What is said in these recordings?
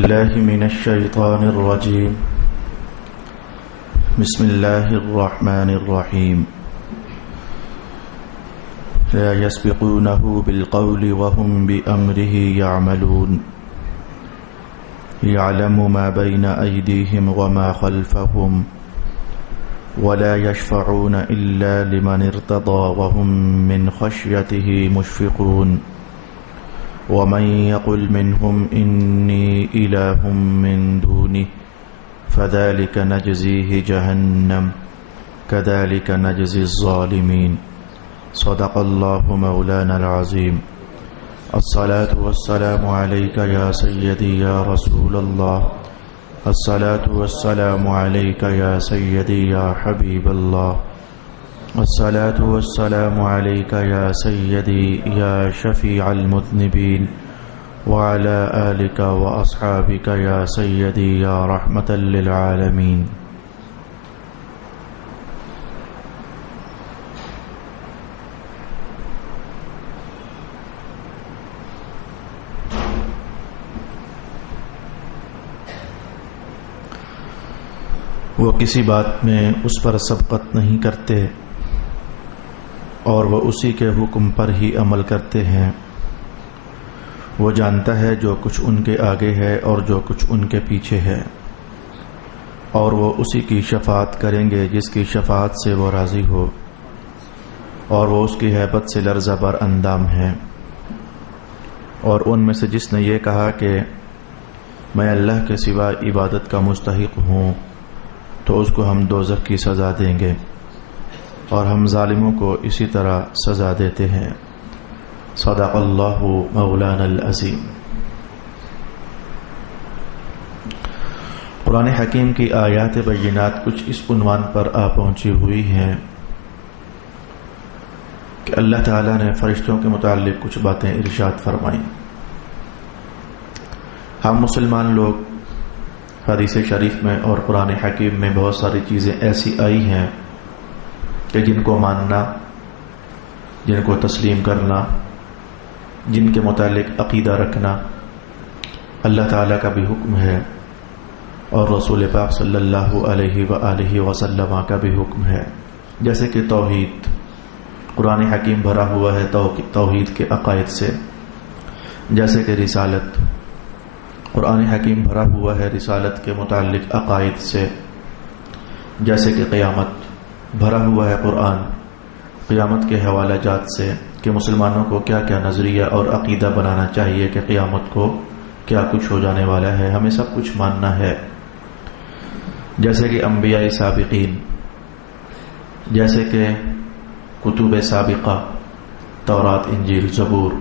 الله من الشيطان الرجيم. بسم الله الرحمن الرحيم. لا يسبقونه بالقول وهم بأمره يعملون. يعلم ما بين أيديهم وما خلفهم ولا يشفعون إلا لمن ارتضى وهم من خشيته مشفقون. ومن يقل منهم إني إله من دونه فذلك نجزيه جهنم كذلك نجزي الظالمين. صدق الله مولانا العظيم. الصلاة والسلام عليك يا سيدي يا رسول الله. الصلاة والسلام عليك يا سيدي يا حبيب الله. الصلاة والسلام عليك يا سيدي يا شفيع المذنبين وعلى آلك وأصحابك يا سيدي يا رحمة للعالمين. وہ کسی بات میں اس پر سبقت نہیں کرتے اور وہ اسی کے حکم پر ہی عمل کرتے ہیں. وہ جانتا ہے جو کچھ ان کے آگے ہے اور جو کچھ ان کے پیچھے ہے، اور وہ اسی کی شفاعت کریں گے جس کی شفاعت سے وہ راضی ہو، اور وہ اس کی ہیبت سے لرزہ بر اندام ہے. اور ان میں سے جس نے یہ کہا کہ میں اللہ کے سوا عبادت کا مستحق ہوں تو اس کو ہم دوزخ کی سزا دیں گے، اور ہم ظالموں کو اسی طرح سزا دیتے ہیں. صدق اللہ مولانا العظیم. قرآن حکیم کی آیات بینات کچھ اس عنوان پر آ پہنچی ہوئی ہیں کہ اللہ تعالیٰ نے فرشتوں کے متعلق کچھ باتیں ارشاد فرمائیں. ہم مسلمان لوگ حدیث شریف میں اور قرآن حکیم میں بہت ساری چیزیں ایسی آئی ہیں کہ جن کو ماننا، جن کو تسلیم کرنا، جن کے متعلق عقیدہ رکھنا اللہ تعالیٰ کا بھی حکم ہے، اور رسول پاک صلی اللہ علیہ وآلہ وسلم کا بھی حکم ہے. جیسے کہ توحید، قرآن حکیم بھرا ہوا ہے توحید کے عقائد سے. جیسے کہ رسالت، قرآن حکیم بھرا ہوا ہے رسالت کے متعلق عقائد سے. جیسے کہ قیامت، بھرا ہوا ہے قرآن قیامت کے حوالہ جات سے کہ مسلمانوں کو کیا کیا نظریہ اور عقیدہ بنانا چاہیے کہ قیامت کو کیا کچھ ہو جانے والا ہے، ہمیں سب کچھ ماننا ہے. جیسے کہ انبیاء سابقین، جیسے کہ کتب سابقہ، تورات، انجیل، زبور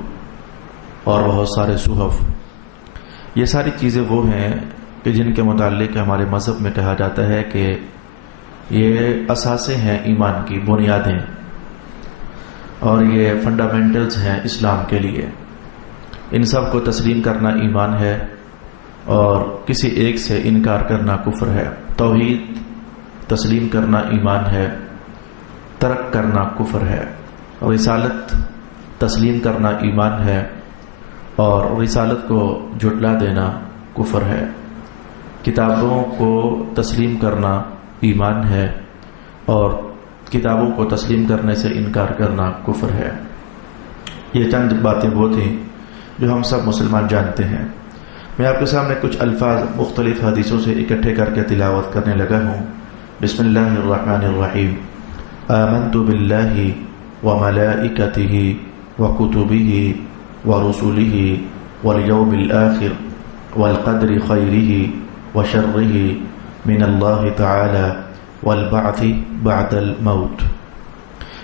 اور بہت سارے صحف. یہ ساری چیزیں وہ ہیں کہ جن کے متعلق ہمارے مذہب میں کہا جاتا ہے کہ یہ اساسیں ہیں ایمان کی، بنیادیں، اور یہ فنڈامنٹلز ہیں اسلام کے لیے. ان سب کو تسلیم کرنا ایمان ہے، اور کسی ایک سے انکار کرنا کفر ہے. توحید تسلیم کرنا ایمان ہے، ترک کرنا کفر ہے. رسالت تسلیم کرنا ایمان ہے، اور رسالت کو جھٹلا دینا کفر ہے. کتابوں کو تسلیم کرنا ایمان ہے، اور کتابوں کو تسلیم کرنے سے انکار کرنا کفر ہے. یہ چند باتیں وہ تھیں جو ہم سب مسلمان جانتے ہیں. میں آپ کے سامنے کچھ الفاظ مختلف حدیثوں سے اکٹھے کر کے تلاوت کرنے لگا ہوں. بسم اللہ الرحمن الرحیم. آمنت باللہ وملائکتہ وکتبہ ورسلہ والیوم الآخر والقدر خیرہ وشرہ من اللہ تعالی والبعث بعد الموت.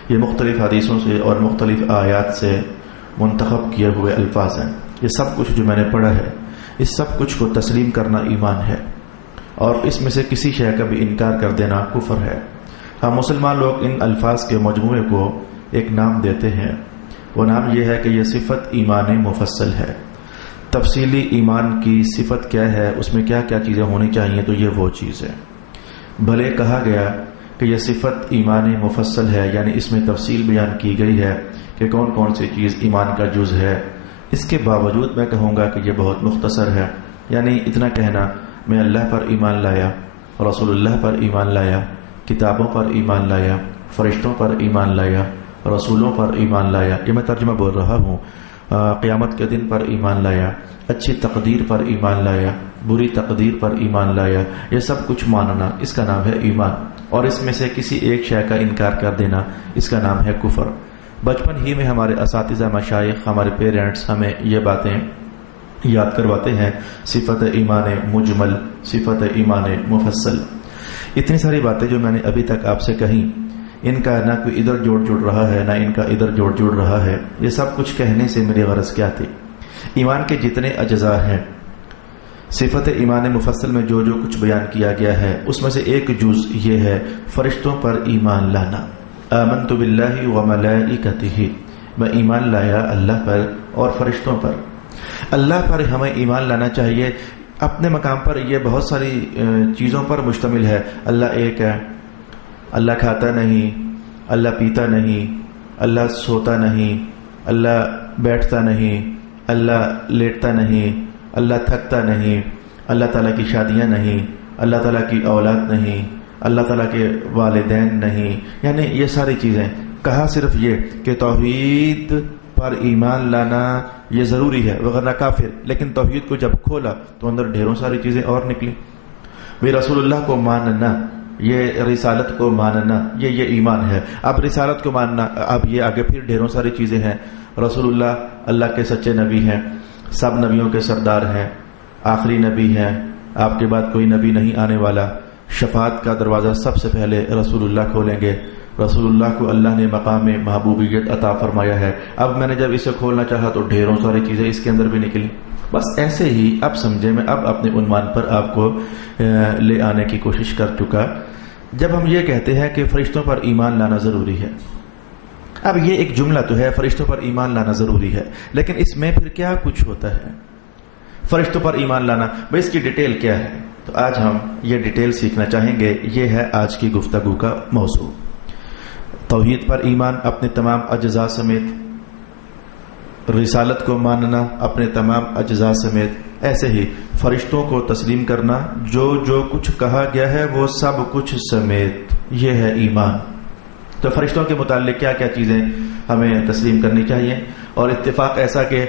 یہ مختلف حدیثوں سے اور مختلف آیات سے منتخب کیے ہوئے الفاظ ہیں. یہ سب کچھ جو میں نے پڑھا ہے، اس سب کچھ کو تسلیم کرنا ایمان ہے، اور اس میں سے کسی شے کا بھی انکار کر دینا کفر ہے. ہم مسلمان لوگ ان الفاظ کے مجموعے کو ایک نام دیتے ہیں. وہ نام یہ ہے کہ یہ صفت ایمان مفصل ہے. تفصیلی ایمان کی صفت کیا ہے، اس میں کیا کیا چیزیں ہونی چاہیے، تو یہ وہ چیز ہے. بھلے کہا گیا کہ یہ صفت ایمان مفصل ہے، یعنی اس میں تفصیل بیان کی گئی ہے کہ کون کون سی چیز ایمان کا جز ہے، اس کے باوجود میں کہوں گا کہ یہ بہت مختصر ہے، یعنی اتنا کہنا میں اللہ پر ایمان لایا، رسول اللہ پر ایمان لایا، کتابوں پر ایمان لایا، فرشتوں پر ایمان لایا، رسولوں پر ایمان لایا، یہ میں ترجمہ بول رہا ہوں، قیامت کے دن پر ایمان لایا، اچھی تقدیر پر ایمان لایا، بری تقدیر پر ایمان لایا، یہ سب کچھ ماننا، اس کا نام ہے ایمان۔ اور اس میں سے کسی ایک شے کا انکار کر دینا، اس کا نام ہے کفر۔ بچپن ہی میں ہمارے اساتذہ، مشائخ، ہمارے پیرنٹس ہمیں یہ باتیں یاد کرواتے ہیں، صفت ایمان مجمل، صفت ایمان مفصل۔ اتنی ساری باتیں جو میں نے ابھی تک آپ سے کہیں، ان کا نہ کوئی ادھر جوڑ رہا ہے، نہ ان کا ادھر جوڑ رہا ہے۔ یہ سب کچھ کہنے سے میری غرض کیا تھی؟ ایمان کے جتنے اجزاء ہیں، صفت ایمان مفصل میں جو کچھ بیان کیا گیا ہے، اس میں سے ایک جز یہ ہے فرشتوں پر ایمان لانا۔ آمنت باللہ وملائکتہ، میں ایمان لایا اللہ پر اور فرشتوں پر۔ اللہ پر ہمیں ایمان لانا چاہیے۔ اپنے مقام پر یہ بہت ساری چیزوں پر مشتمل ہے۔ اللہ ایک ہے، اللہ کھاتا نہیں، اللہ پیتا نہیں، اللہ سوتا نہیں، اللہ بیٹھتا نہیں، اللہ لیٹتا نہیں، اللہ تھکتا نہیں، اللہ تعالیٰ کی شادیاں نہیں، اللہ تعالیٰ کی اولاد نہیں، اللہ تعالیٰ کے والدین نہیں، یعنی یہ ساری چیزیں۔ کہا صرف یہ کہ توحید پر ایمان لانا یہ ضروری ہے، وغیرہ کافر، لیکن توحید کو جب کھولا تو اندر ڈھیروں ساری چیزیں اور نکلی۔ وہ رسول اللہ کو ماننا، یہ رسالت کو ماننا، یہ ایمان ہے۔ اب رسالت کو ماننا، اب یہ آگے پھر ڈھیروں ساری چیزیں ہیں۔ رسول اللہ کے سچے نبی ہیں، سب نبیوں کے سردار ہیں، آخری نبی ہیں، آپ کے بعد کوئی نبی نہیں آنے والا۔ شفاعت کا دروازہ سب سے پہلے رسول اللہ کھولیں گے۔ رسول اللہ کو اللہ نے مقام محبوبیت عطا فرمایا ہے۔ اب میں نے جب اسے کھولنا چاہا تو ڈھیروں ساری چیزیں اس کے اندر بھی نکلی۔ بس ایسے ہی اب سمجھے، میں اب اپنے عنوان پر آپ کو لے آنے کی کوشش کر چکا۔ جب ہم یہ کہتے ہیں کہ فرشتوں پر ایمان لانا ضروری ہے، اب یہ ایک جملہ تو ہے، فرشتوں پر ایمان لانا ضروری ہے، لیکن اس میں پھر کیا کچھ ہوتا ہے؟ فرشتوں پر ایمان لانا، بھائی اس کی ڈیٹیل کیا ہے؟ تو آج ہم یہ ڈیٹیل سیکھنا چاہیں گے۔ یہ ہے آج کی گفتگو کا موضوع۔ توحید پر ایمان اپنے تمام اجزاء سمیت، رسالت کو ماننا اپنے تمام اجزاء سمیت، ایسے ہی فرشتوں کو تسلیم کرنا، جو کچھ کہا گیا ہے وہ سب کچھ سمیت، یہ ہے ایمان۔ تو فرشتوں کے متعلق کیا کیا چیزیں ہمیں تسلیم کرنی چاہیے؟ اور اتفاق ایسا کہ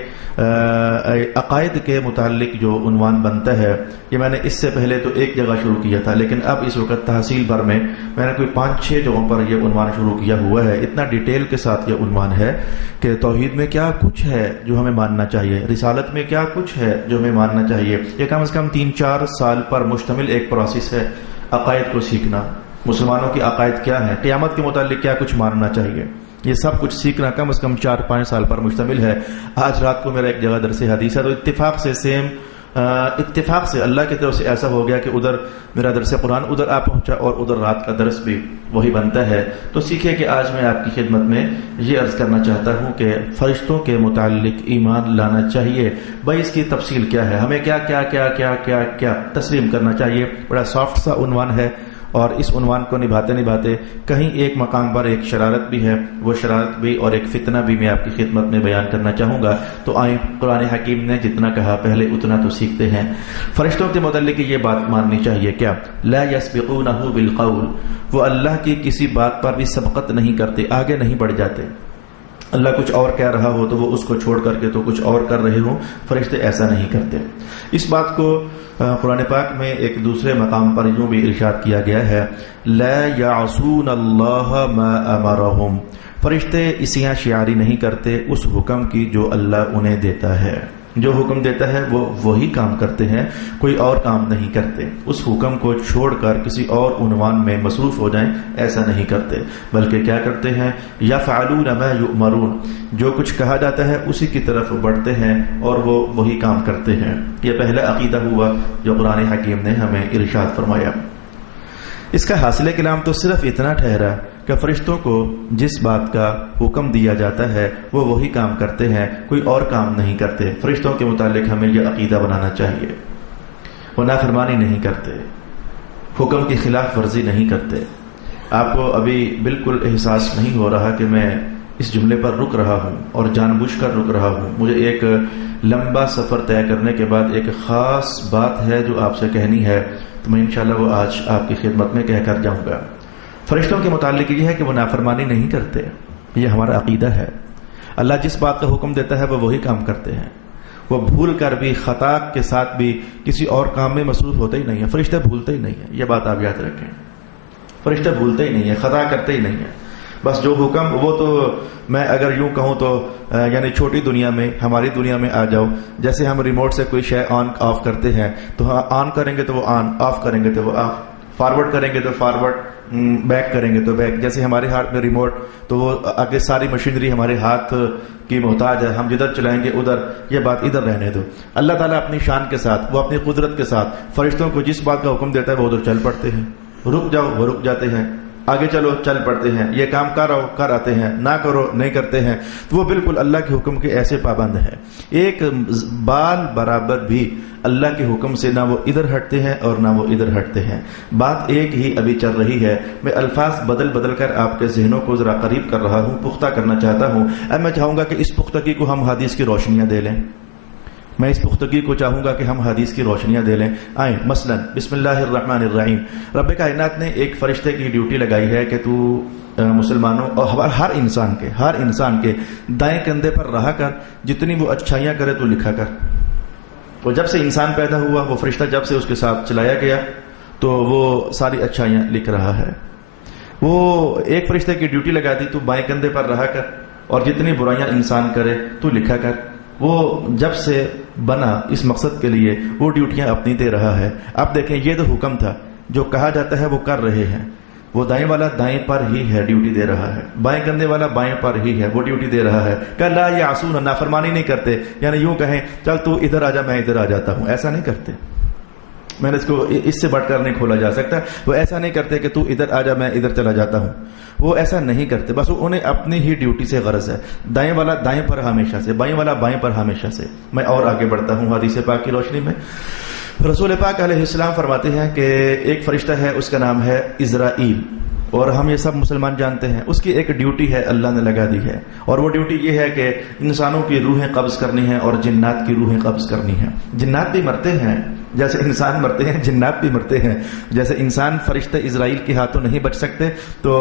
عقائد کے متعلق جو عنوان بنتا ہے، یہ میں نے اس سے پہلے تو ایک جگہ شروع کیا تھا، لیکن اب اس وقت تحصیل بھر میں نے کوئی 5-6 جگہوں پر یہ عنوان شروع کیا ہوا ہے۔ اتنا ڈیٹیل کے ساتھ یہ عنوان ہے کہ توحید میں کیا کچھ ہے جو ہمیں ماننا چاہیے، رسالت میں کیا کچھ ہے جو ہمیں ماننا چاہیے۔ یہ کم از کم 3-4 سال پر مشتمل ایک پروسیس ہے عقائد کو سیکھنا۔ مسلمانوں کی عقائد کیا ہے، قیامت کے متعلق کیا کچھ ماننا چاہیے، یہ سب کچھ سیکھنا کم از کم 4-5 سال پر مشتمل ہے۔ آج رات کو میرا ایک جگہ درس حدیث ہے، تو اتفاق سے اللہ کی طرف سے ایسا ہو گیا کہ ادھر میرا درس قرآن ادھر آ پہنچا اور ادھر رات کا درس بھی وہی بنتا ہے۔ تو سیکھے کہ آج میں آپ کی خدمت میں یہ عرض کرنا چاہتا ہوں کہ فرشتوں کے متعلق ایمان لانا چاہیے۔ بھائی اس کی تفصیل کیا ہے، ہمیں کیا کیا کیا کیا کیا کیا تسلیم کرنا چاہیے۔ بڑا سافٹ سا عنوان ہے، اور اس عنوان کو نبھاتے کہیں ایک مقام پر ایک شرارت بھی ہے، وہ شرارت بھی اور ایک فتنہ بھی میں آپ کی خدمت میں بیان کرنا چاہوں گا۔ تو آئیں، قرآن حکیم نے جتنا کہا پہلے اتنا تو سیکھتے ہیں۔ فرشتوں کے متعلق یہ بات ماننی چاہیے کیا؟ لا یسبقونہ بالقول، وہ اللہ کی کسی بات پر بھی سبقت نہیں کرتے، آگے نہیں بڑھ جاتے۔ اللہ کچھ اور کہہ رہا ہو تو وہ اس کو چھوڑ کر کے تو کچھ اور کر رہے ہوں، فرشتے ایسا نہیں کرتے۔ اس بات کو قرآن پاک میں ایک دوسرے مقام پر یوں بھی ارشاد کیا گیا ہے، لا یعصون اللہ ما امرہم، فرشتے اسیاں شعاری نہیں کرتے اس حکم کی جو اللہ انہیں دیتا ہے۔ جو حکم دیتا ہے وہ وہی کام کرتے ہیں، کوئی اور کام نہیں کرتے۔ اس حکم کو چھوڑ کر کسی اور عنوان میں مصروف ہو جائیں، ایسا نہیں کرتے، بلکہ کیا کرتے ہیں؟ یفعلون ما یؤمرون، جو کچھ کہا جاتا ہے اسی کی طرف بڑھتے ہیں اور وہ وہی کام کرتے ہیں۔ یہ پہلا عقیدہ ہوا جو قرآن حکیم نے ہمیں ارشاد فرمایا۔ اس کا حاصل کلام تو صرف اتنا ٹھہرا کہ فرشتوں کو جس بات کا حکم دیا جاتا ہے وہ وہی کام کرتے ہیں، کوئی اور کام نہیں کرتے۔ فرشتوں کے متعلق ہمیں یہ عقیدہ بنانا چاہیے، وہ نافرمانی نہیں کرتے، حکم کی خلاف ورزی نہیں کرتے۔ آپ کو ابھی بالکل احساس نہیں ہو رہا کہ میں اس جملے پر رک رہا ہوں اور جان بوجھ کر رک رہا ہوں. مجھے ایک لمبا سفر طے کرنے کے بعد ایک خاص بات ہے جو آپ سے کہنی ہے، تو میں انشاءاللہ وہ آج آپ کی خدمت میں کہہ کر جاؤں گا. فرشتوں کے متعلق یہ ہے کہ وہ نافرمانی نہیں کرتے، یہ ہمارا عقیدہ ہے. اللہ جس بات کا حکم دیتا ہے وہ وہی کام کرتے ہیں. وہ بھول کر بھی، خطا کے ساتھ بھی کسی اور کام میں مصروف ہوتے ہی نہیں ہیں. فرشتے بھولتے ہی نہیں ہیں، یہ بات آپ یاد رکھیں. فرشتے بھولتے ہی نہیں ہیں، خطا کرتے ہی نہیں ہیں. بس جو حکم، وہ تو میں اگر یوں کہوں تو یعنی چھوٹی دنیا میں، ہماری دنیا میں آ جاؤ، جیسے ہم ریموٹ سے کوئی شے آن آف کرتے ہیں تو آن کریں گے تو وہ آن، آف کریں گے تو وہ آف، فارورڈ کریں گے تو فارورڈ، بیک کریں گے تو بیک. جیسے ہمارے ہاتھ میں ریموٹ تو وہ آگے ساری مشینری ہمارے ہاتھ کی محتاج ہے، ہم جدھر چلائیں گے ادھر. یہ بات ادھر رہنے دو. اللہ تعالیٰ اپنی شان کے ساتھ، وہ اپنی قدرت کے ساتھ فرشتوں کو جس بات کا حکم دیتا ہے وہ ادھر چل پڑتے ہیں. رک جاؤ وہ رک جاتے ہیں، آگے چلو چل پڑتے ہیں. یہ کام کرو کر آتے ہیں، نہ کرو نہیں کرتے ہیں. تو وہ بالکل اللہ کے حکم کے ایسے پابند ہیں. ایک بال برابر بھی اللہ کے حکم سے نہ وہ ادھر ہٹتے ہیں اور نہ وہ ادھر ہٹتے ہیں. بات ایک ہی ابھی چل رہی ہے. میں الفاظ بدل بدل کر آپ کے ذہنوں کو ذرا قریب کر رہا ہوں، پختہ کرنا چاہتا ہوں. اب میں چاہوں گا کہ اس پختگی کو ہم حدیث کی روشنیاں دے لیں. میں اس پختگی کو چاہوں گا کہ ہم حدیث کی روشنیاں دے لیں. آئیں مثلا بسم اللہ الرحمن الرحیم. رب کائنات نے ایک فرشتے کی ڈیوٹی لگائی ہے کہ تو مسلمانوں اور ہر انسان کے دائیں کندھے پر رہا کر جتنی وہ اچھائیاں کرے تو لکھا کر. وہ جب سے انسان پیدا ہوا، وہ فرشتہ جب سے اس کے ساتھ چلایا گیا تو وہ ساری اچھائیاں لکھ رہا ہے. وہ ایک فرشتے کی ڈیوٹی لگا دی، تو بائیں کندھے پر رہا کر اور جتنی برائیاں انسان کرے تو لکھا کر. وہ جب سے بنا اس مقصد کے لیے وہ ڈیوٹیاں اپنی دے رہا ہے. اب دیکھیں، یہ تو حکم تھا، جو کہا جاتا ہے وہ کر رہے ہیں. وہ دائیں والا دائیں پر ہی ہے، ڈیوٹی دے رہا ہے. بائیں کندھے والا بائیں پر ہی ہے، وہ ڈیوٹی دے رہا ہے. کہ لا یعصون، نافرمانی نہیں کرتے. یعنی یوں کہیں چل تو ادھر آ جا، میں ادھر آ جاتا ہوں، ایسا نہیں کرتے. میں نے اس کو اس سے بڑھ کر نہیں کھولا جا سکتا. وہ ایسا نہیں کرتے کہ تو ادھر آ جا میں ادھر چلا جاتا ہوں. وہ ایسا نہیں کرتے. بس انہیں اپنی ہی ڈیوٹی سے غرض ہے. دائیں والا دائیں پر ہمیشہ سے، بائیں والا بائیں پر ہمیشہ سے. میں اور آگے بڑھتا ہوں حدیث پاک کی روشنی میں. رسول پاک علیہ السلام فرماتے ہیں کہ ایک فرشتہ ہے، اس کا نام ہے اسرائیل، اور ہم یہ سب مسلمان جانتے ہیں. اس کی ایک ڈیوٹی ہے، اللہ نے لگا دی ہے، اور وہ ڈیوٹی یہ ہے کہ انسانوں کی روحیں قبض کرنی ہے اور جنات کی روحیں قبض کرنی ہے. جنات بھی مرتے ہیں جیسے انسان مرتے ہیں، جنات بھی مرتے ہیں. جیسے انسان فرشتے اسرائیل کے ہاتھوں نہیں بچ سکتے تو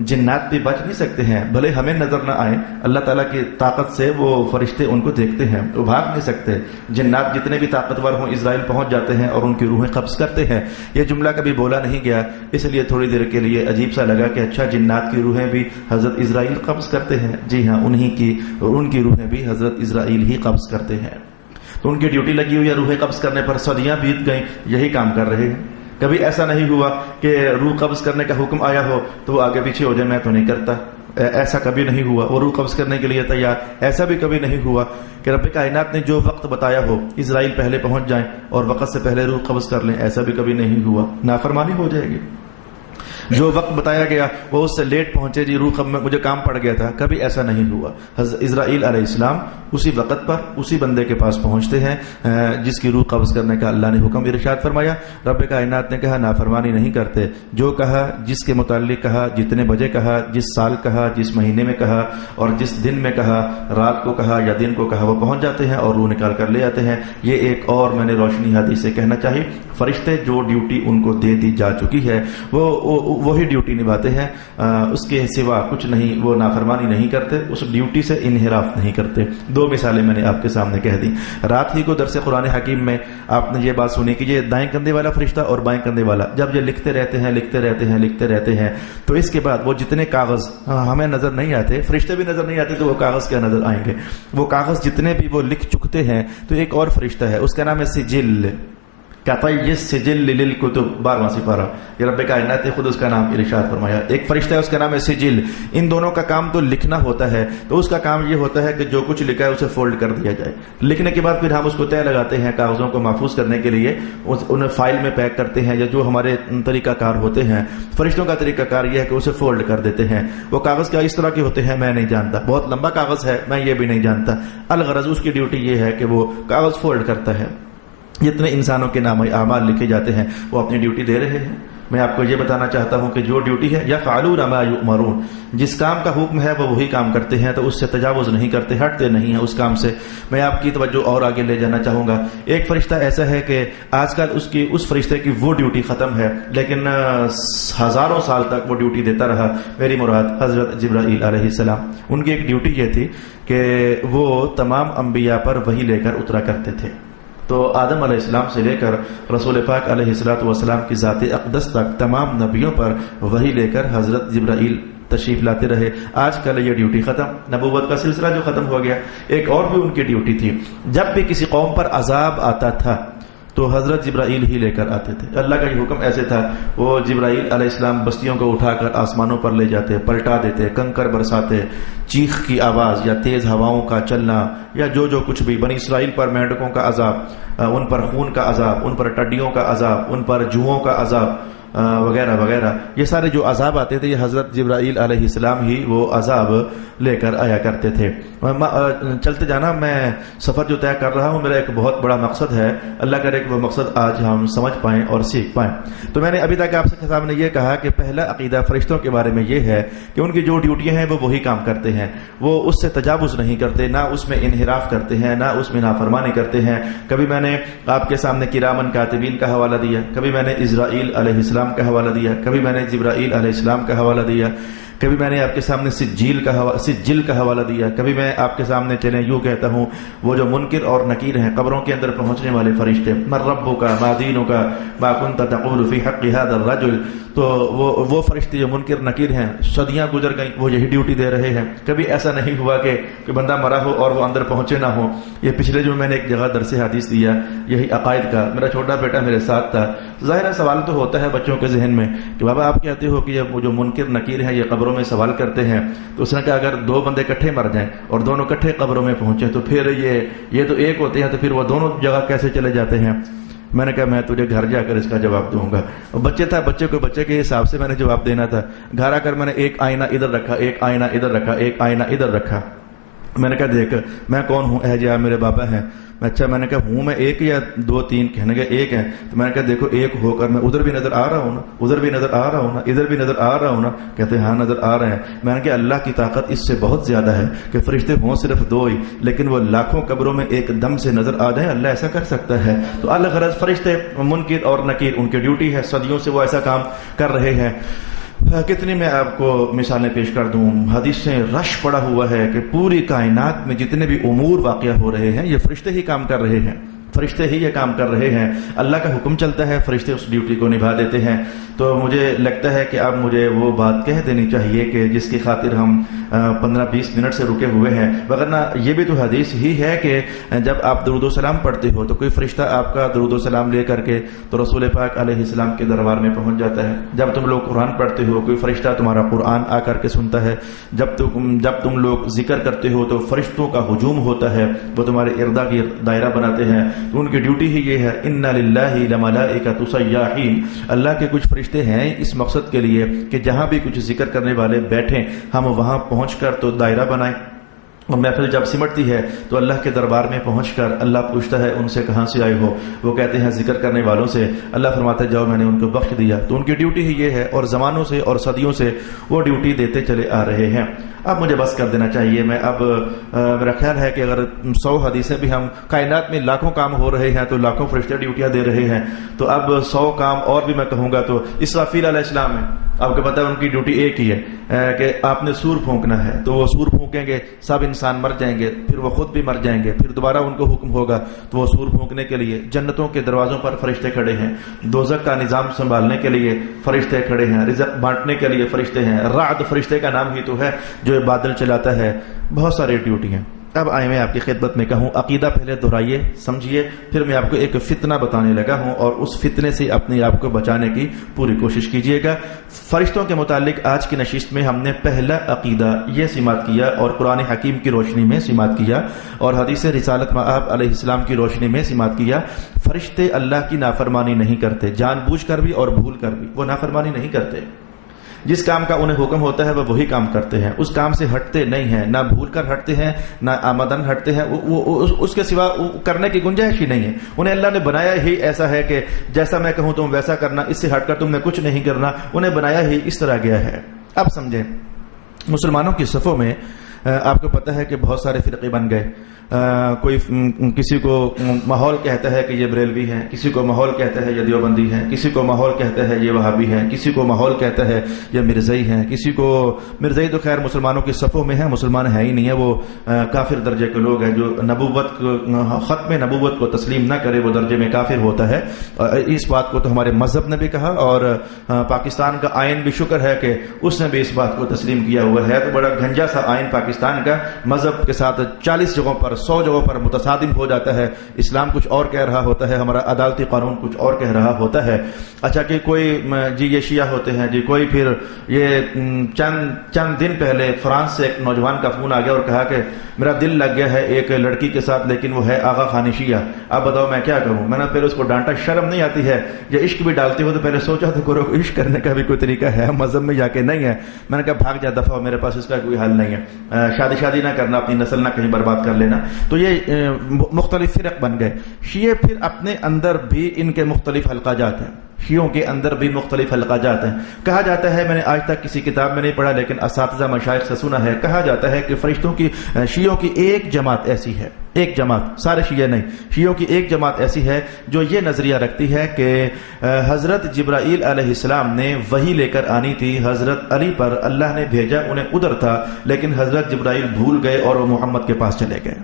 جنات بھی بچ نہیں سکتے ہیں. بھلے ہمیں نظر نہ آئے، اللہ تعالیٰ کی طاقت سے وہ فرشتے ان کو دیکھتے ہیں، وہ بھاگ نہیں سکتے. جنات جتنے بھی طاقتور ہوں اسرائیل پہنچ جاتے ہیں اور ان کی روحیں قبض کرتے ہیں. یہ جملہ کبھی بولا نہیں گیا، اس لیے تھوڑی دیر کے لیے عجیب سا لگا کہ اچھا جنات کی روحیں بھی حضرت اسرائیل قبض کرتے ہیں. جی ہاں، ان کی روحیں بھی حضرت اسرائیل ہی قبض کرتے ہیں. تو ان کی ڈیوٹی لگی ہوئی ہے روحیں قبض کرنے پر. صدیاں بیت گئیں، یہی کام کر رہے ہیں. کبھی ایسا نہیں ہوا کہ روح قبض کرنے کا حکم آیا ہو تو وہ آگے پیچھے ہو جائے، میں تو نہیں کرتا. ایسا کبھی نہیں ہوا. وہ روح قبض کرنے کے لیے تیار. ایسا بھی کبھی نہیں ہوا کہ رب کائنات نے جو وقت بتایا ہو اسرائیل پہلے پہنچ جائیں اور وقت سے پہلے روح قبض کر لیں. ایسا بھی کبھی نہیں ہوا. نافرمانی ہو جائے گی. جو وقت بتایا گیا وہ اس سے لیٹ پہنچے، جی روح مجھے کام پڑ گیا تھا. کبھی ایسا نہیں ہوا. حضرت اسرائیل علیہ السلام اسی وقت پر اسی بندے کے پاس پہنچتے ہیں جس کی روح قبض کرنے کا اللہ نے حکم ارشاد فرمایا. رب کائنات نے کہا نافرمانی نہیں کرتے. جو کہا، جس کے متعلق کہا، جتنے بجے کہا، جس سال کہا، جس مہینے میں کہا اور جس دن میں کہا، رات کو کہا یا دن کو کہا، وہ پہنچ جاتے ہیں اور روح نکال کر لے آتے ہیں. یہ ایک اور میں نے روشنی حدیث سے کہنا چاہیے. فرشتے جو ڈیوٹی ان کو دے دی جا چکی ہے وہی ڈیوٹی نبھاتے ہیں. اس کے سوا کچھ نہیں. وہ نافرمانی نہیں کرتے، اس ڈیوٹی سے انحراف نہیں کرتے. دو مثالیں میں نے آپ کے سامنے کہہ دی. رات ہی کو درس قرآن حکیم میں آپ نے یہ بات سنی کہ یہ دائیں کندھے والا فرشتہ اور بائیں کندھے والا جب یہ لکھتے رہتے ہیں تو اس کے بعد وہ جتنے کاغذ ہمیں نظر نہیں آتے، فرشتے بھی نظر نہیں آتے، تو وہ کاغذ کیا نظر آئیں گے. وہ کاغذ جتنے بھی وہ لکھ چکتے ہیں تو ایک اور فرشتہ ہے، اس کا نام ہے سجل. سجل للکتب 12واں سپارہ. یہ رب کائنات نے خود اس کا نام ارشاد فرمایا. ایک فرشتہ ہے، اس کا نام ہے سجل. ان دونوں کا کام تو لکھنا ہوتا ہے. تو اس کا کام یہ ہوتا ہے کہ جو کچھ لکھا ہے اسے فولڈ کر دیا جائے. لکھنے کے بعد پھر ہم اس کو طے لگاتے ہیں کاغذوں کو محفوظ کرنے کے لیے، انہیں فائل میں پیک کرتے ہیں. یا جو ہمارے طریقہ کار ہوتے ہیں، فرشتوں کا طریقہ کار یہ ہے کہ اسے فولڈ کر دیتے ہیں. وہ کاغذ کیا اس طرح کے ہوتے ہیں میں نہیں جانتا. بہت لمبا کاغذ ہے، میں یہ بھی نہیں جانتا. الغرض اس کی ڈیوٹی یہ ہے کہ وہ کاغذ فولڈ کرتا ہے. جتنے انسانوں کے نام اعمال لکھے جاتے ہیں وہ اپنی ڈیوٹی دے رہے ہیں. میں آپ کو یہ بتانا چاہتا ہوں کہ جو ڈیوٹی ہے یفعلون ما یؤمرون، جس کام کا حکم ہے وہ وہی کام کرتے ہیں، تو اس سے تجاوز نہیں کرتے، ہٹتے نہیں ہیں اس کام سے۔ میں آپ کی توجہ اور آگے لے جانا چاہوں گا۔ ایک فرشتہ ایسا ہے کہ آج کل اس فرشتے کی وہ ڈیوٹی ختم ہے، لیکن ہزاروں سال تک وہ ڈیوٹی دیتا رہا۔ میری مراد حضرت جبرائیل علیہ السلام، ان کی ایک ڈیوٹی یہ تھی کہ وہ تمام انبیاء پر وحی لے کر اترا کرتے تھے۔ تو آدم علیہ السلام سے لے کر رسول پاک علیہ السلام کی ذات اقدس تک تمام نبیوں پر وحی لے کر حضرت جبرائیل تشریف لاتے رہے۔ آج کل یہ ڈیوٹی ختم، نبوت کا سلسلہ جو ختم ہو گیا۔ ایک اور بھی ان کی ڈیوٹی تھی، جب بھی کسی قوم پر عذاب آتا تھا تو حضرت جبرائیل ہی لے کر آتے تھے۔ اللہ کا یہ حکم ایسے تھا، وہ جبرائیل علیہ السلام بستیوں کو اٹھا کر آسمانوں پر لے جاتے، پلٹا دیتے، کنکر برساتے، چیخ کی آواز یا تیز ہواؤں کا چلنا یا جو کچھ بھی، بنی اسرائیل پر مینڈکوں کا عذاب، ان پر خون کا عذاب، ان پر ٹڈیوں کا عذاب، ان پر جوؤں کا عذاب وغیرہ وغیرہ، یہ سارے جو عذاب آتے تھے، یہ حضرت جبرائیل علیہ السلام ہی وہ عذاب لے کر آیا کرتے تھے۔ چلتے جانا، میں سفر جو طے کر رہا ہوں، میرا ایک بہت بڑا مقصد ہے، اللہ کرے کہ وہ مقصد آج ہم سمجھ پائیں اور سیکھ پائیں۔ تو میں نے ابھی تک آپ سے خطاب نے یہ کہا کہ پہلا عقیدہ فرشتوں کے بارے میں یہ ہے کہ ان کی جو ڈیوٹیاں ہیں وہ وہی کام کرتے ہیں، وہ اس سے تجاوز نہیں کرتے، نہ اس میں انحراف کرتے ہیں، نہ اس میں نافرمانی کرتے ہیں۔ کبھی میں نے آپ کے سامنے کرامن کاتبین کا حوالہ دیا، کبھی میں نے اسرائیل علیہ السلام کا حوالہ دیا، کبھی میں نے جبرائیل علیہ السلام کا حوالہ دیا، کبھی میں نے آپ کے سامنے سجیل کا حوالہ دیا، کبھی میں آپ کے سامنے چلیں یوں کہتا ہوں وہ جو منکر اور نکیر ہیں، قبروں کے اندر پہنچنے والے فرشتے، من ربک ما دینک ما کنت تقول فی حق هذا الرجل، تو وہ فرشتے جو منکر نکیر ہیں، صدیاں گزر گئیں، وہ یہی ڈیوٹی دے رہے ہیں۔ کبھی ایسا نہیں ہوا کہ بندہ مرا ہو اور وہ اندر پہنچے نہ ہو۔ یہ پچھلے جو میں نے ایک جگہ درس حدیث دیا یہی عقائد کا، میرا چھوٹا بیٹا میرے ساتھ تھا۔ ظاہر سوال تو ہوتا ہے بچوں کے ذہن میں کہ بابا آپ کہتے ہو کہ یہ جو منکر نکیر ہیں یہ قبروں میں سوال کرتے ہیں، تو اس نے کہا اگر دو بندے کٹھے مر جائیں اور دونوں کٹھے قبروں میں پہنچے تو پھر یہ تو ایک ہوتے ہیں، تو پھر وہ دونوں جگہ کیسے چلے جاتے ہیں؟ میں نے کہا میں تجھے گھر جا کر اس کا جواب دوں گا۔ بچے تھا، بچے کے حساب سے میں نے جواب دینا تھا۔ گھر آ کر میں نے ایک آئینہ ادھر رکھا، ایک آئینہ ادھر رکھا، ایک آئینہ ادھر رکھا۔ میں نے کہا دیکھ میں کون ہوں؟ اے جا میرے بابا ہیں۔ اچھا، میں نے کہا ہوں میں ایک یا دو تین؟ کہنے کا ایک ہے۔ تو میں نے کہا دیکھو ایک ہو کر میں ادھر بھی نظر آ رہا ہوں نا، ادھر بھی نظر آ رہا ہوں نا، ادھر بھی نظر آ رہا ہوں نا؟ کہتے ہیں ہاں نظر آ رہے ہیں۔ میں نے کہا اللہ کی طاقت اس سے بہت زیادہ ہے کہ فرشتے ہوں صرف دو ہی لیکن وہ لاکھوں قبروں میں ایک دم سے نظر آ جائیں، اللہ ایسا کر سکتا ہے؟ تو الغرض فرشتے منکر اور نکیر ان کی ڈیوٹی ہے، صدیوں سے وہ ایسا کام کر رہے ہیں۔ کتنی میں آپ کو مثالیں پیش کر دوں، حدیث سے رش پڑا ہوا ہے کہ پوری کائنات میں جتنے بھی امور واقع ہو رہے ہیں یہ فرشتے ہی کام کر رہے ہیں، فرشتے ہی یہ کام کر رہے ہیں۔ اللہ کا حکم چلتا ہے، فرشتے اس ڈیوٹی کو نبھا دیتے ہیں۔ تو مجھے لگتا ہے کہ اب مجھے وہ بات کہہ دینی چاہیے کہ جس کی خاطر ہم 15-20 منٹ سے رکے ہوئے ہیں، وگرنہ یہ بھی تو حدیث ہی ہے کہ جب آپ درود و سلام پڑھتے ہو تو کوئی فرشتہ آپ کا درود و سلام لے کر کے تو رسول پاک علیہ السلام کے دربار میں پہنچ جاتا ہے۔ جب تم لوگ قرآن پڑھتے ہو کوئی فرشتہ تمہارا قرآن آ کر کے سنتا ہے۔ جب تم لوگ ذکر کرتے ہو تو فرشتوں کا ہجوم ہوتا ہے، وہ تمہارے اردا گرد دائرہ بناتے ہیں۔ تو ان کی ڈیوٹی ہی یہ ہے، ان للہ لملائکۃ سیاحین، اللہ کے کچھ فرشتے ہیں اس مقصد کے لیے کہ جہاں بھی کچھ ذکر کرنے والے بیٹھیں ہم وہاں پہنچ کر تو دائرہ بنائیں، اور محفل جب سمٹتی ہے تو اللہ کے دربار میں پہنچ کر اللہ پوچھتا ہے ان سے کہاں سے آئے ہو؟ وہ کہتے ہیں ذکر کرنے والوں سے۔ اللہ فرماتا ہے جاؤ میں نے ان کو بخش دیا۔ تو ان کی ڈیوٹی ہی یہ ہے، اور زمانوں سے اور صدیوں سے وہ ڈیوٹی دیتے چلے آ رہے ہیں۔ اب مجھے بس کر دینا چاہیے، میں اب میرا خیال ہے کہ اگر 100 حدیثیں بھی ہم کائنات میں لاکھوں کام ہو رہے ہیں تو لاکھوں فرشتے ڈیوٹیاں دے رہے ہیں، تو اب 100 کام اور بھی میں کہوں گا تو اسرافیل علیہ السلام ہے، آپ کو پتا ہے ان کی ڈیوٹی ایک ہی ہے کہ آپ نے سور پھونکنا ہے، تو وہ سور پھونکیں گے، سب انسان مر جائیں گے، پھر وہ خود بھی مر جائیں گے، پھر دوبارہ ان کو حکم ہوگا تو وہ سور پھونکنے کے لیے جنتوں کے دروازوں پر فرشتے کھڑے ہیں، دوزخ کا نظام سنبھالنے کے لیے فرشتے کھڑے ہیں، رزق بانٹنے کے لیے فرشتے ہیں، رعد فرشتے کا نام ہی تو ہے جو بادل چلاتا ہے، بہت ساری ڈیوٹیاں۔ اب آئے میں آپ کی خدمت میں کہوں، عقیدہ پہلے دہرائیے، سمجھیے، پھر میں آپ کو ایک فتنہ بتانے لگا ہوں اور اس فتنے سے اپنے آپ کو بچانے کی پوری کوشش کیجیے گا۔ فرشتوں کے متعلق آج کی نشست میں ہم نے پہلا عقیدہ یہ سماعت کیا اور قرآن حکیم کی روشنی میں سماعت کیا اور حدیث رسالت مآب علیہ السلام کی روشنی میں سماعت کیا، فرشتے اللہ کی نافرمانی نہیں کرتے، جان بوجھ کر بھی اور بھول کر بھی وہ نافرمانی نہیں کرتے۔ جس کام کا انہیں حکم ہوتا ہے وہ وہی کام کرتے ہیں، اس کام سے ہٹتے نہیں ہیں، نہ بھول کر ہٹتے ہیں نہ آمدن ہٹتے ہیں، اس کے سوا کرنے کی گنجائش ہی نہیں ہے۔ انہیں اللہ نے بنایا ہی ایسا ہے کہ جیسا میں کہوں تم ویسا کرنا، اس سے ہٹ کر تم نے کچھ نہیں کرنا، انہیں بنایا ہی اس طرح گیا ہے۔ اب سمجھیں، مسلمانوں کی صفوں میں آپ کو پتہ ہے کہ بہت سارے فرقے بن گئے۔ کوئی کسی کو ماحول کہتا ہے کہ یہ بریلوی ہیں، کسی کو ماحول کہتا ہے یہ دیوبندی ہیں، کسی کو ماحول کہتا ہے یہ وہابی ہیں، کسی کو ماحول کہتا ہے یہ مرزائی ہیں، کسی کو مرزائی تو خیر مسلمانوں کی صفوں میں ہے، مسلمان ہے ہی نہیں ہے، وہ کافر درجے کے لوگ ہیں، جو نبوت ختم نبوت کو تسلیم نہ کرے وہ درجے میں کافر ہوتا ہے۔ اس بات کو تو ہمارے مذہب نے بھی کہا، اور پاکستان کا آئین بھی شکر ہے کہ اس نے بھی اس بات کو تسلیم کیا ہوا ہے۔ تو بڑا گھنجا سا آئین پاکستان کا، مذہب کے ساتھ 40 جگہوں پر 100 جگہوں پر متصادم ہو جاتا ہے۔ اسلام کچھ اور کہہ رہا ہوتا ہے، ہمارا عدالتی قانون کچھ اور کہہ رہا ہوتا ہے۔ اچھا کہ کوئی جی یہ شیعہ ہوتے ہیں جی، کوئی پھر یہ چند دن پہلے فرانس سے ایک نوجوان کا فون آ گیا اور کہا کہ میرا دل لگ گیا ہے ایک لڑکی کے ساتھ، لیکن وہ ہے آغا خانی شیعہ، اب بتاؤ میں کیا کروں۔ میں نے پھر اس کو ڈانٹا، شرم نہیں آتی ہے؟ یہ عشق بھی ڈالتے ہو تو پہلے سوچا تو کرو، عشق کرنے کا بھی کوئی طریقہ ہے، مذہب میں جا کے نہیں ہے۔ میں نے کہا بھاگ جا، دفعہ ہو، میرے پاس اس کا کوئی حل نہیں ہے، شادی نہ کرنا، اپنی نسل نہ کہیں برباد کر لینا۔ تو یہ مختلف فرق بن گئے۔ شیعہ پھر اپنے اندر بھی ان کے مختلف حلقہ جات ہیں، شیعوں کے اندر بھی مختلف حلقہ جات ہیں۔ کہا جاتا ہے، میں نے آج تک کسی کتاب میں نہیں پڑھا لیکن اساتذہ مشائخ سے سنا ہے، کہا جاتا ہے کہ فرشتوں کی شیعوں کی ایک جماعت ایسی ہے، ایک جماعت، سارے شیعہ نہیں، شیعوں کی ایک جماعت ایسی ہے جو یہ نظریہ رکھتی ہے کہ حضرت جبرائیل علیہ السلام نے وحی لے کر آنی تھی، حضرت علی پر اللہ نے بھیجا، انہیں ادھر تھا، لیکن حضرت جبرائیل بھول گئے اور وہ محمد کے پاس چلے گئے۔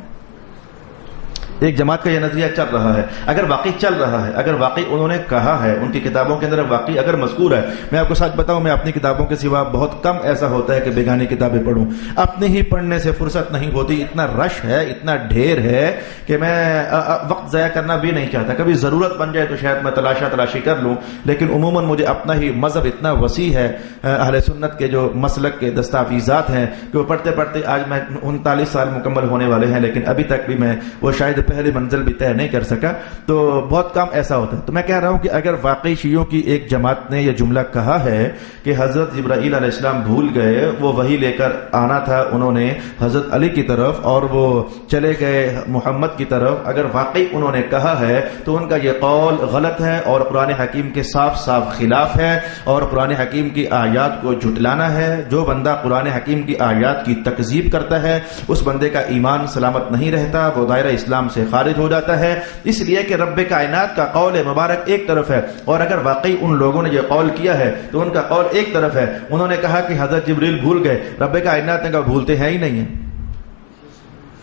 ایک جماعت کا یہ نظریہ چل رہا ہے۔ اگر واقعی چل رہا ہے، اگر واقعی انہوں نے کہا ہے، ان کی کتابوں کے اندر واقعی اگر مذکور ہے، میں آپ کو سچ بتاؤں، میں اپنی کتابوں کے سوا بہت کم ایسا ہوتا ہے کہ بیگانی کتابیں پڑھوں، اپنے ہی پڑھنے سے فرصت نہیں ہوتی، اتنا رش ہے، اتنا ڈھیر ہے کہ میں وقت ضائع کرنا بھی نہیں چاہتا۔ کبھی ضرورت بن جائے تو شاید میں تلاشی کر لوں، لیکن عموماً مجھے اپنا ہی مذہب اتنا وسیع ہے، اہل سنت کے جو مسلک کے دستاویزات ہیں کہ وہ پڑھتے پڑھتے آج میں 39 سال مکمل ہونے والے ہیں، لیکن ابھی تک بھی میں وہ شاید پہلی منزل بھی طے نہیں کر سکا، تو بہت کم ایسا ہوتا ہے۔ تو میں کہہ رہا ہوں کہ اگر واقعی شیعوں کی ایک جماعت نے یہ جملہ کہا ہے کہ حضرت جبرائیل علیہ السلام بھول گئے، وہ وحی لے کر آنا تھا انہوں نے حضرت علی کی طرف اور وہ چلے گئے محمد کی طرف، اگر واقعی انہوں نے کہا ہے تو ان کا یہ قول غلط ہے اور قرآن حکیم کے صاف صاف خلاف ہے، اور قرآن حکیم کی آیات کو جھٹلانا ہے۔ جو بندہ قرآن حکیم کی آیات کی تکذیب کرتا ہے اس بندے کا ایمان سلامت نہیں رہتا، وہ دائرہ اسلام سے خارج ہو جاتا ہے، اس لیے کہ رب کائنات کا قول مبارک ایک طرف ہے، اور اگر واقعی ان لوگوں نے یہ قول کیا ہے تو ان کا قول ایک طرف ہے۔ انہوں نے کہا کہ حضرت جبریل بھول گئے، رب کائنات نے کہا بھولتے ہیں ہی نہیں ہیں۔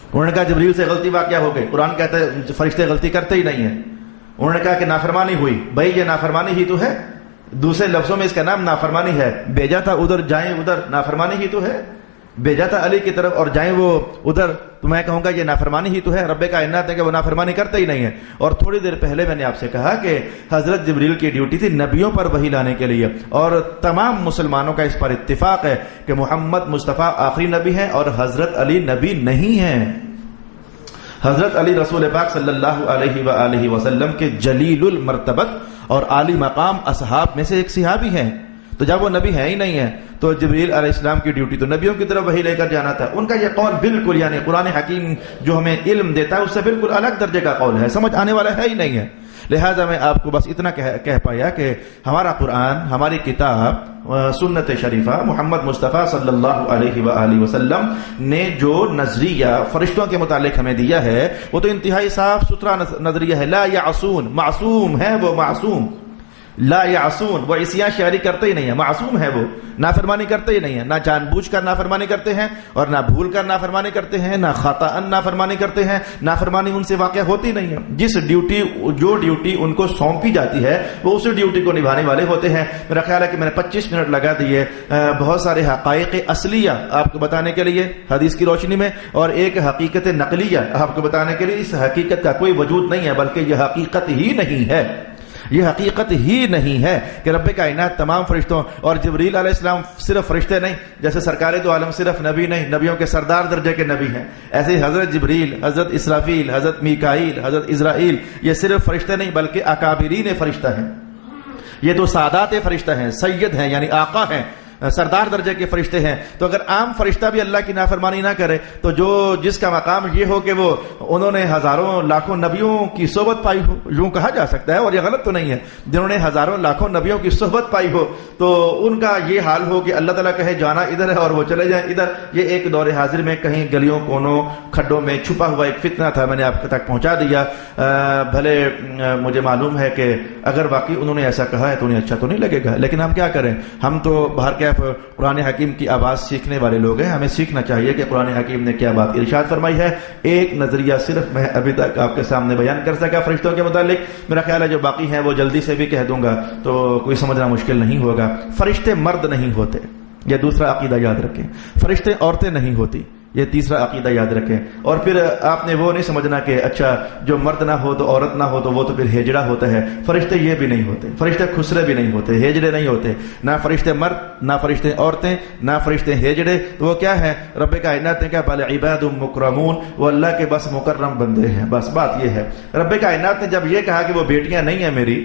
انہوں نے کہا جبریل سے غلطی واقع ہو گئی، قرآن کہتا ہے فرشتے غلطی کرتے ہی نہیں ہیں۔ انہوں نے کہا کہ نافرمانی ہوئی، بھائی یہ نافرمانی ہی تو ہے، دوسرے لفظوں میں اس کا نام نافرمانی ہے، بھیجا تھا ادھر جائیں ادھر، نافرمانی ہی تو ہے، بھیجا تھا علی کی طرف اور جائیں وہ ادھر، تو میں کہوں گا یہ نافرمانی ہی تو ہے۔ رب کائنات ہے کہ وہ نافرمانی کرتے ہی نہیں ہے۔ اور تھوڑی دیر پہلے میں نے آپ سے کہا کہ حضرت جبریل کی ڈیوٹی تھی نبیوں پر وحی لانے کے لیے، اور تمام مسلمانوں کا اس پر اتفاق ہے کہ محمد مصطفیٰ آخری نبی ہیں اور حضرت علی نبی نہیں ہیں۔ حضرت علی رسول پاک صلی اللہ علیہ وآلہ وسلم کے جلیل المرتبت اور عالی مقام اصحاب میں سے ایک صحابی ہیں، تو جب وہ نبی ہے ہی نہیں ہے تو جبریل علیہ السلام کی ڈیوٹی تو نبیوں کی طرف وحی لے کر جانا تھا۔ ان کا یہ قول بالکل، یعنی قرآن حکیم جو ہمیں علم دیتا ہے اس سے بالکل الگ درجے کا قول ہے، سمجھ آنے والا ہے ہی نہیں ہے۔ لہٰذا میں آپ کو بس اتنا کہہ پایا کہ ہمارا قرآن، ہماری کتاب سنت شریفہ محمد مصطفیٰ صلی اللہ علیہ وآلہ وسلم نے جو نظریہ فرشتوں کے متعلق ہمیں دیا ہے وہ تو انتہائی صاف ستھرا نظریہ ہے۔ لا یعصون، معصوم ہے وہ، معصوم، لا یعصون، وہ عصیاں شعری کرتے ہی نہیں ہے، معصوم ہے وہ، نافرمانی کرتے ہی نہیں ہے، نہ جان بوجھ کر نافرمانی کرتے ہیں اور نہ بھول کر نافرمانی کرتے ہیں، نہ خطأً نافرمانی کرتے ہیں، نافرمانی ان سے واقع ہوتی نہیں ہے۔ جو ڈیوٹی ان کو سونپی جاتی ہے وہ اسی ڈیوٹی کو نبھانے والے ہوتے ہیں۔ میرا خیال ہے کہ میں نے 25 منٹ لگا دیے بہت سارے حقائق اصلیہ آپ کو بتانے کے لیے حدیث کی روشنی میں، اور ایک حقیقت نقلیہ آپ کو بتانے کے لیے۔ اس حقیقت کا کوئی وجود نہیں ہے، بلکہ یہ حقیقت ہی نہیں ہے، یہ حقیقت ہی نہیں ہے کہ رب کائنات تمام فرشتوں، اور جبریل علیہ السلام صرف فرشتے نہیں، جیسے سرکار دو عالم صرف نبی نہیں، نبیوں کے سردار درجے کے نبی ہیں، ایسے ہی حضرت جبریل، حضرت اسرافیل، حضرت میکائیل، حضرت عزرائیل، یہ صرف فرشتے نہیں بلکہ اکابرین فرشتہ ہیں، یہ تو سادات فرشتہ ہیں، سید ہیں یعنی آقا ہیں۔ سردار درجے کے فرشتے ہیں. تو اگر عام فرشتہ بھی اللہ کی نافرمانی نہ کرے تو جس کا مقام یہ ہو کہ وہ انہوں نے ہزاروں لاکھوں نبیوں کی صحبت پائی ہو، یوں کہا جا سکتا ہے اور یہ غلط تو نہیں ہے، جنہوں نے ہزاروں لاکھوں نبیوں کی صحبت پائی ہو تو ان کا یہ حال ہو کہ اللہ تعالیٰ کہے جانا ادھر ہے اور وہ چلے جائیں ادھر. یہ ایک دور حاضر میں کہیں گلیوں کونوں کھڈوں میں چھپا ہوا ایک فتنہ تھا، میں نے آپ تک پہنچا دیا. بھلے مجھے معلوم ہے کہ اگر واقعی انہوں نے ایسا کہا ہے تو انہیں اچھا تو نہیں لگے گا، لیکن ہم کیا کریں، ہم تو باہر کیف قرآن حکیم کی آواز سیکھنے والے لوگ ہیں. ہمیں سیکھنا چاہیے کہ قرآن حکیم نے کیا بات ارشاد فرمائی ہے. ایک نظریہ صرف میں ابھی تک آپ کے سامنے بیان کر سکا فرشتوں کے متعلق. میرا خیال ہے جو باقی ہیں وہ جلدی سے بھی کہہ دوں گا تو کوئی سمجھنا مشکل نہیں ہوگا. فرشتے مرد نہیں ہوتے، یہ دوسرا عقیدہ یاد رکھیں. فرشتے عورتیں نہیں ہوتی، یہ تیسرا عقیدہ یاد رکھیں. اور پھر آپ نے وہ نہیں سمجھنا کہ اچھا جو مرد نہ ہو تو عورت نہ ہو تو وہ تو پھر ہیجڑا ہوتا ہے. فرشتے یہ بھی نہیں ہوتے، فرشتے خسرے بھی نہیں ہوتے، ہیجڑے نہیں ہوتے. نہ فرشتے مرد، نہ فرشتے عورتیں، نہ فرشتے ہیجڑے. تو وہ کیا ہے؟ رب کائنات نے کہا بل عباد مکرمون، وہ اللہ کے بس مکرم بندے ہیں. بس بات یہ ہے. رب کائنات نے جب یہ کہا کہ وہ بیٹیاں نہیں ہیں میری،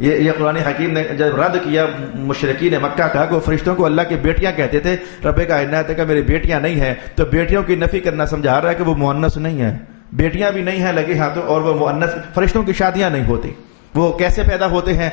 یہ قرآن حکیم نے جب رد کیا مشرکین مکہ کا کہ فرشتوں کو اللہ کی بیٹیاں کہتے تھے، رب کائنات نے کہا میری بیٹیاں نہیں ہیں، تو بیٹیوں کی نفی کرنا سمجھا رہا ہے کہ وہ مؤنث نہیں ہے. بیٹیاں بھی نہیں ہیں لگے ہاتھوں اور وہ مؤنث. فرشتوں کی شادیاں نہیں ہوتی. وہ کیسے پیدا ہوتے ہیں؟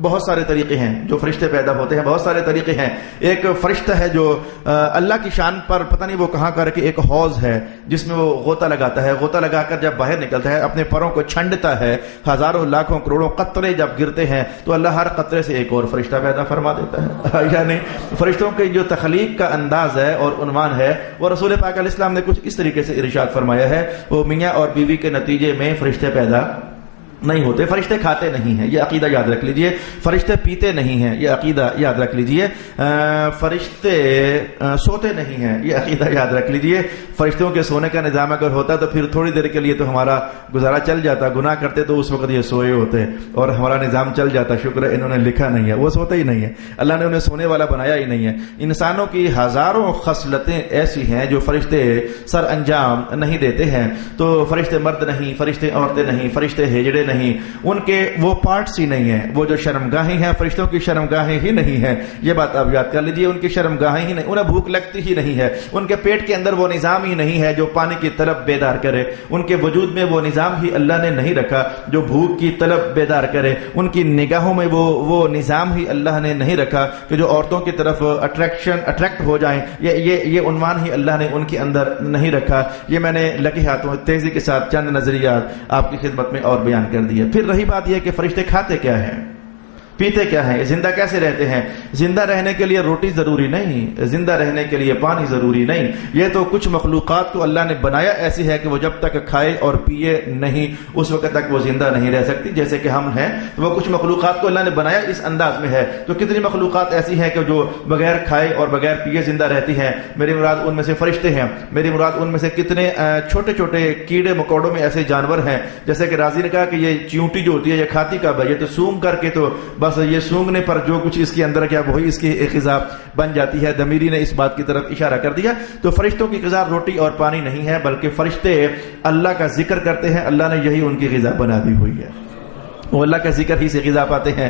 بہت سارے طریقے ہیں جو فرشتے پیدا ہوتے ہیں، بہت سارے طریقے ہیں. ایک فرشتہ ہے جو اللہ کی شان پر پتہ نہیں وہ کہاں کر کے ایک حوض ہے جس میں وہ غوطہ لگاتا ہے. غوطہ لگا کر جب باہر نکلتا ہے اپنے پروں کو چھنڈتا ہے، ہزاروں لاکھوں کروڑوں قطرے جب گرتے ہیں تو اللہ ہر قطرے سے ایک اور فرشتہ پیدا فرما دیتا ہے. یعنی فرشتوں کے جو تخلیق کا انداز ہے اور عنوان ہے وہ رسول پاک علیہ السلام نے کچھ اس طریقے سے ارشاد فرمایا ہے. وہ میاں اور بیوی کے نتیجے میں فرشتے پیدا نہیں ہوتے. فرشتے کھاتے نہیں ہیں، یہ عقیدہ یاد رکھ لیجئے. فرشتے پیتے نہیں ہیں، یہ عقیدہ یاد رکھ لیجئے. فرشتے سوتے نہیں ہیں، یہ عقیدہ یاد رکھ لیجئے. فرشتوں کے سونے کا نظام اگر ہوتا تو پھر تھوڑی دیر کے لیے تو ہمارا گزارا چل جاتا. گناہ کرتے تو اس وقت یہ سوئے ہوتے اور ہمارا نظام چل جاتا. شکر ہے انہوں نے لکھا نہیں ہے، وہ سوتے ہی نہیں ہے. اللہ نے انہیں سونے والا بنایا ہی نہیں ہے. انسانوں کی ہزاروں خصلتیں ایسی ہیں جو فرشتے سر انجام نہیں دیتے ہیں. تو فرشتے مرد نہیں، فرشتے عورتیں نہیں، فرشتے ہیجڑے نہیں، ان کے وہ پارٹس ہی نہیں ہیں. وہ جو شرمگاہیں ہیں فرشتوں کی شرمگاہیں ہی نہیں ہیں. یہ بات آپ یاد کر لیجئے. ان کی شرمگاہیں ہی نہیں، انہیں بھوک لگتی ہی نہیں ہے. ان کے پیٹ کے اندر وہ نظام ہی نہیں ہے جو پانی کی طلب بیدار کرے. ان کے وجود میں وہ نظام ہی اللہ نے نہیں رکھا جو بھوک کی طلب بیدار کرے. ان کی نگاہوں میں وہ نظام ہی اللہ نے نہیں رکھا کہ جو عورتوں کی طرف اٹریکٹ ہو جائیں. یہ عنوان ہی اللہ نے ان کے اندر نہیں رکھا. یہ میں نے لگے ہاتھوں تیزی کے ساتھ چند نظریات آپ کی خدمت میں اور بیان کر دیا. پھر رہی بات یہ کہ فرشتے کھاتے کیا ہیں، پیتے کیا ہیں، زندہ کیسے رہتے ہیں. زندہ رہنے کے لیے روٹی ضروری نہیں، زندہ رہنے کے لیے پانی ضروری نہیں. یہ تو کچھ مخلوقات کو اللہ نے بنایا ایسی ہے کہ وہ جب تک کھائے اور پیے نہیں اس وقت تک وہ زندہ نہیں رہ سکتی. جیسے کہ ہم ہیں تو وہ کچھ مخلوقات کو اللہ نے بنایا اس انداز میں ہے. تو کتنی مخلوقات ایسی ہیں کہ جو بغیر کھائے اور بغیر پیے زندہ رہتی ہیں. میری مراد ان میں سے فرشتے ہیں. میری مراد ان میں سے کتنے چھوٹے چھوٹے کیڑے مکوڑوں میں ایسے جانور ہیں جیسے کہ راضی نے کہا کہ یہ چیونٹی جو ہوتی ہے یہ کھاتی کب ہے، یہ تو سونگ کر کے تو بس یہ سونگنے پر جو کچھ اس کے اندر کیا وہی اس کی ایک غذا بن جاتی ہے. دمیری نے اس بات کی طرف اشارہ کر دیا. تو فرشتوں کی غذا روٹی اور پانی نہیں ہے بلکہ فرشتے اللہ کا ذکر کرتے ہیں. اللہ نے یہی ان کی غذا بنا دی ہوئی ہے. وہ اللہ کا ذکر ہی سے غذا پاتے ہیں.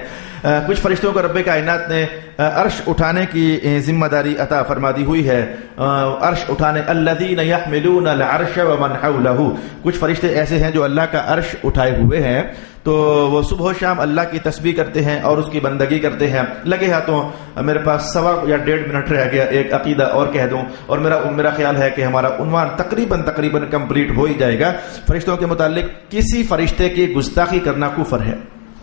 کچھ فرشتوں کو رب کائنات نے عرش اٹھانے کی ذمہ داری عطا فرما دی ہوئی ہے. عرش اٹھانے الذین یحملون العرش ومن حولہ. کچھ فرشتے ایسے ہیں جو اللہ کا عرش اٹھائے ہوئے ہیں. تو وہ صبح و شام اللہ کی تسبیح کرتے ہیں اور اس کی بندگی کرتے ہیں. لگے ہاتھوں میرے پاس 1.25 یا 1.5 منٹ رہ گیا. ایک عقیدہ اور کہہ دوں اور میرا خیال ہے کہ ہمارا عنوان تقریباً کمپلیٹ ہو ہی جائے گا. فرشتوں کے متعلق کسی فرشتے کی گستاخی کرنا کفر ہے.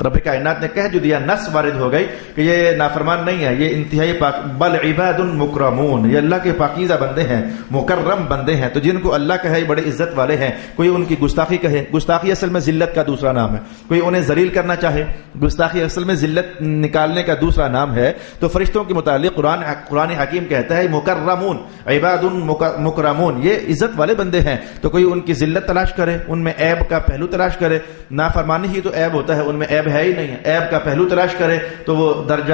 رب کائنات نے کہہ جو دیا، نص وارد ہو گئی کہ یہ نافرمان نہیں ہے، یہ انتہائی پاک. بل عباد مکرمون، یہ اللہ کے پاکیزہ بندے ہیں، مکرم بندے ہیں. تو جن کو اللہ کہے بڑے عزت والے ہیں. کوئی ان کی گستاخی کہے، گستاخی اصل میں ذلت کا دوسرا نام ہے. کوئی انہیں ذلیل کرنا چاہے، گستاخی اصل میں ذلت نکالنے کا دوسرا نام ہے. تو فرشتوں کے متعلق قرآن حکیم کہتا ہے مکرمون، عباد مکرمون، یہ عزت والے بندے ہیں. تو کوئی ان کی ذلت تلاش کرے، ان میں عیب کا پہلو تلاش کرے. نافرمانی ہی تو عیب ہوتا ہے، ان میں عیب ہے ہی نہیں. عیب کا پہلو تلاش کرے تو وہ درجہ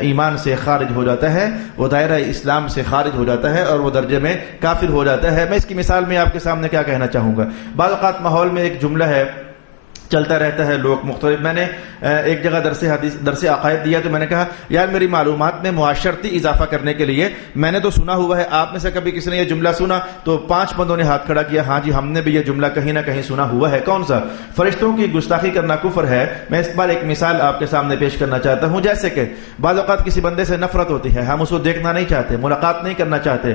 ایمان سے خارج ہو جاتا ہے، وہ دائرہ اسلام سے خارج ہو جاتا ہے اور وہ درجے میں کافر ہو جاتا ہے. میں اس کی مثال میں آپ کے سامنے کیا کہنا چاہوں گا. بعض اوقات ماحول میں ایک جملہ ہے چلتا رہتا ہے، لوگ مختلف. میں نے ایک جگہ درس عقائد دیا تو میں نے کہا یار میری معلومات میں معاشرتی اضافہ کرنے کے لیے میں نے تو سنا ہوا ہے، آپ میں سے کبھی کسی نے یہ جملہ سنا؟ تو 5 بندوں نے ہاتھ کھڑا کیا، ہاں جی ہم نے بھی یہ جملہ کہیں نہ کہیں سنا ہوا ہے. کون سا؟ فرشتوں کی گستاخی کرنا کفر ہے. میں اس بار ایک مثال آپ کے سامنے پیش کرنا چاہتا ہوں. جیسے کہ بعض اوقات کسی بندے سے نفرت ہوتی ہے، ہم اس کو دیکھنا نہیں چاہتے، ملاقات نہیں کرنا چاہتے،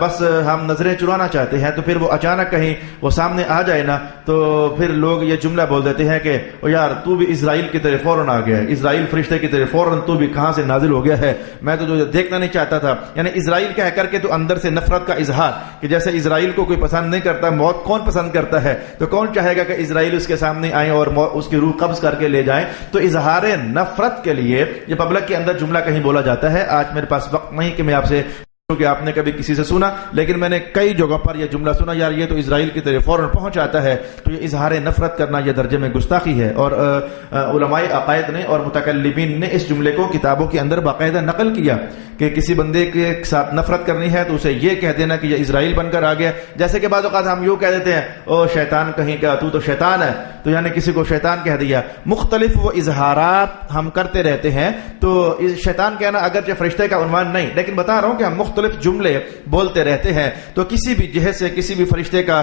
بس ہم نظریں چرانا چاہتے ہیں، تو پھر وہ اچانک کہیں وہ سامنے آ جائے نا تو پھر لوگ یہ جملہ بول دیتے ہیں کہ او یار تو بھی اسرائیل کی طرف فوراً آ گیا ہے، اسرائیل فرشتے کی طرف فوراً تو بھی کہاں سے نازل ہو گیا ہے، میں تو تجھے دیکھنا نہیں چاہتا تھا. یعنی اسرائیل کہہ کر کے تو اندر سے نفرت کا اظہار کہ جیسے اسرائیل کو کوئی پسند نہیں کرتا، موت کون پسند کرتا ہے، تو کون چاہے گا کہ اسرائیل اس کے سامنے آئیں اور اس کی روح قبض کر کے لے جائیں. تو اظہار نفرت کے لیے یہ پبلک کے اندر جملہ کہیں بولا جاتا ہے. آج میرے پاس وقت نہیں کہ میں آپ سے کہ آپ نے کبھی کسی سے سنا، لیکن میں نے کئی جگہوں پر یہ جملہ سنا، یار یہ تو اسرائیل کی طرف فوراً پہنچ آتا ہے. تو یہ اظہار نفرت کرنا یہ درجے میں گستاخی ہے. اور علماء عقائد نے اور متکلمین نے اس جملے کو کتابوں کے اندر باقاعدہ نقل کیا کہ کسی بندے کے ساتھ نفرت کرنی ہے تو اسے یہ کہہ دینا کہ یہ اسرائیل بن کر آ گیا. جیسے کہ بعض اوقات ہم یوں کہہ دیتے ہیں او شیطان کہیں کا، تو شیطان ہے، تو یعنی کسی کو شیطان کہہ دیا. مختلف وہ اظہارات ہم کرتے رہتے ہیں. تو شیطان کہنا اگرچہ فرشتے کا عنوان نہیں، لیکن بتا رہا ہوں کہ ہم مختلف جملے بولتے رہتے ہیں. تو کسی بھی جہت سے کسی بھی فرشتے کا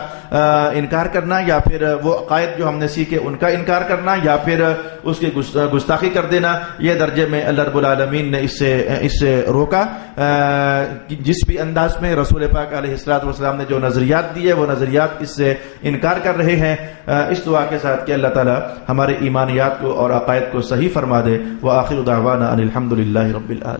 انکار کرنا، یا پھر وہ عقائد جو ہم نے سیکھے ان کا انکار کرنا، یا پھر اس کی گستاخی کر دینا، یہ درجے میں اللہ رب العالمین نے اس سے روکا. جس بھی انداز میں رسول پاک علیہ الصلوۃ والسلام نے جو نظریات دیے وہ نظریات اس سے انکار کر رہے ہیں. اس دعا کے ساتھ کہ اللہ تعالی ہمارے ایمانیات کو اور عقائد کو صحیح فرما دے. وآخر دعوانا ان الحمد للہ رب العالمین.